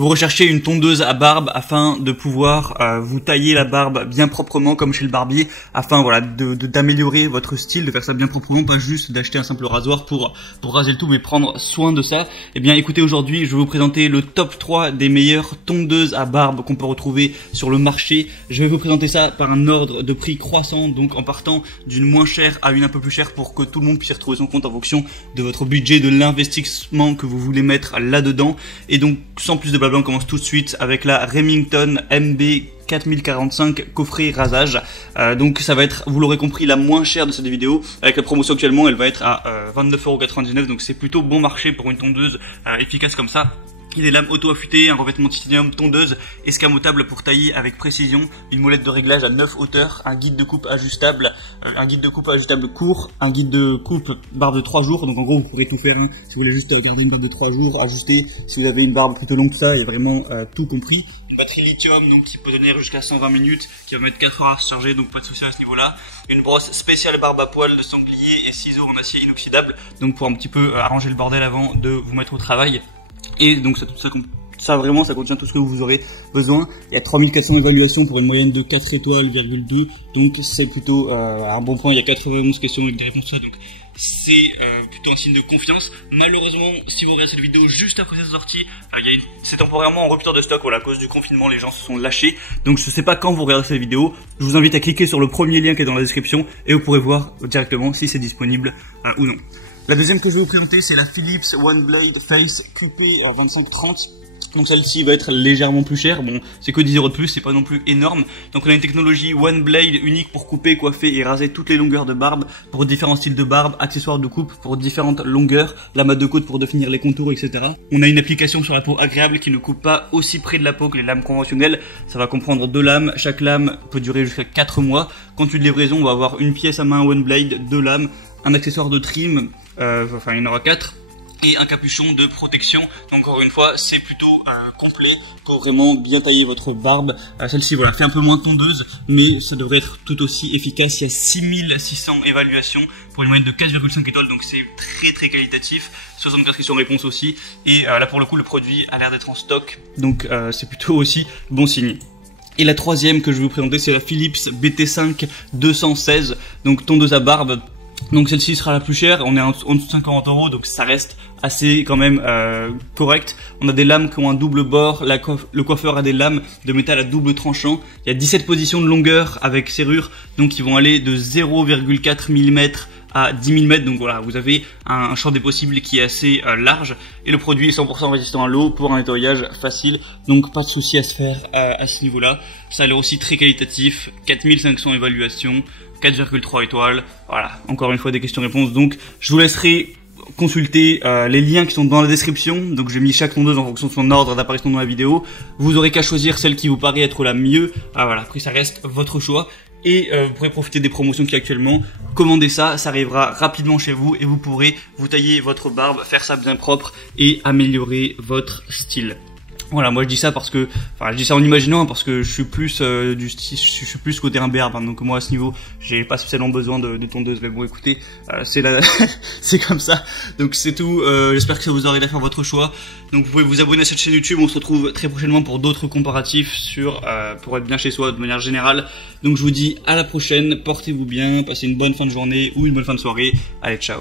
Vous recherchez une tondeuse à barbe afin de pouvoir vous tailler la barbe bien proprement comme chez le barbier, afin voilà d'améliorer votre style, de faire ça bien proprement, pas juste d'acheter un simple rasoir pour raser le tout, mais prendre soin de ça. Eh bien écoutez, aujourd'hui je vais vous présenter le top 3 des meilleures tondeuses à barbe qu'on peut retrouver sur le marché. Je vais vous présenter ça par un ordre de prix croissant, donc en partant d'une moins chère à une un peu plus chère pour que tout le monde puisse retrouver son compte en fonction de votre budget, de l'investissement que vous voulez mettre là-dedans. Et donc sans plus de blabla, on commence tout de suite avec la Remington MB 4045 coffret rasage. Donc ça va être, vous l'aurez compris, la moins chère de cette vidéo. Avec la promotion actuellement, elle va être à 29,99 €, donc c'est plutôt bon marché pour une tondeuse efficace comme ça. Il y a des lames auto-affûtées, un revêtement titanium, tondeuse escamotable pour tailler avec précision, une molette de réglage à 9 hauteurs, un guide de coupe ajustable, court, un guide de coupe barbe de 3 jours. Donc en gros vous pourrez tout faire, hein. Si vous voulez juste garder une barbe de 3 jours, ajuster. Si vous avez une barbe plutôt longue que ça, il y a vraiment tout compris. Une batterie lithium donc qui peut tenir jusqu'à 120 minutes, qui va mettre 4 heures à se charger, donc pas de souci à ce niveau-là. Une brosse spéciale barbe à poil de sanglier et ciseaux en acier inoxydable, donc pour un petit peu arranger le bordel avant de vous mettre au travail. Et donc ça vraiment ça contient tout ce que vous aurez besoin. Il y a 3400 évaluations pour une moyenne de 4 étoiles,2, donc c'est plutôt un bon point. Il y a 91 questions avec des réponses tout ça, donc c'est plutôt un signe de confiance. Malheureusement, si vous regardez cette vidéo juste après sa sortie, c'est temporairement en rupture de stock. Voilà, à cause du confinement, les gens se sont lâchés. Donc je sais pas quand vous regardez cette vidéo. Je vous invite à cliquer sur le premier lien qui est dans la description et vous pourrez voir directement si c'est disponible ou non. La deuxième que je vais vous présenter, c'est la Philips One Blade Face QP 2530. Donc celle-ci va être légèrement plus chère. Bon, c'est que 10 € de plus, c'est pas non plus énorme. Donc on a une technologie One Blade unique pour couper, coiffer et raser toutes les longueurs de barbe, pour différents styles de barbe, accessoires de coupe pour différentes longueurs, lame à deux côtes pour définir les contours, etc. On a une application sur la peau agréable qui ne coupe pas aussi près de la peau que les lames conventionnelles. Ça va comprendre 2 lames. Chaque lame peut durer jusqu'à 4 mois. Compte de livraison, on va avoir une pièce à main One Blade, 2 lames, un accessoire de trim, enfin il y en aura 4. Et un capuchon de protection. Donc encore une fois, c'est plutôt complet pour vraiment bien tailler votre barbe. Celle-ci, voilà, fait un peu moins tondeuse, mais ça devrait être tout aussi efficace. Il y a 6600 évaluations pour une moyenne de 4,5 étoiles, donc c'est très qualitatif. 75 questions-réponses aussi. Et là pour le coup, le produit a l'air d'être en stock, donc c'est plutôt aussi bon signe. Et la troisième que je vais vous présenter, c'est la Philips BT5 216, donc tondeuse à barbe. Donc celle-ci sera la plus chère, on est en dessous de 50 €, donc ça reste assez quand même correct. On a des lames qui ont un double bord, le coiffeur a des lames de métal à double tranchant. Il y a 17 positions de longueur avec serrure, donc ils vont aller de 0,4 mm à 10 mm, donc voilà, vous avez un champ des possibles qui est assez large, et le produit est 100% résistant à l'eau pour un nettoyage facile, donc pas de souci à se faire à ce niveau-là. Ça a l'air aussi très qualitatif, 4500 évaluations, 4,3 étoiles, voilà, encore une fois des questions-réponses, donc je vous laisserai consulter les liens qui sont dans la description. Donc j'ai mis chaque tondeuse en fonction de son ordre d'apparition dans la vidéo. Vous aurez qu'à choisir celle qui vous paraît être la mieux. Voilà, après ça reste votre choix. Et vous pourrez profiter des promotions qu'il y a actuellement. Commandez ça, ça arrivera rapidement chez vous et vous pourrez vous tailler votre barbe, faire ça bien propre et améliorer votre style. Voilà, moi je dis ça parce que, enfin je dis ça en imaginant, parce que je suis plus je suis plus côté imberbe, hein, donc moi à ce niveau j'ai pas spécialement besoin de tondeuse, mais bon écoutez, c'est c'est comme ça, donc c'est tout. J'espère que ça vous aura aidé à faire votre choix. Donc vous pouvez vous abonner à cette chaîne YouTube, on se retrouve très prochainement pour d'autres comparatifs sur pour être bien chez soi de manière générale. Donc je vous dis à la prochaine, portez-vous bien, passez une bonne fin de journée ou une bonne fin de soirée, allez ciao.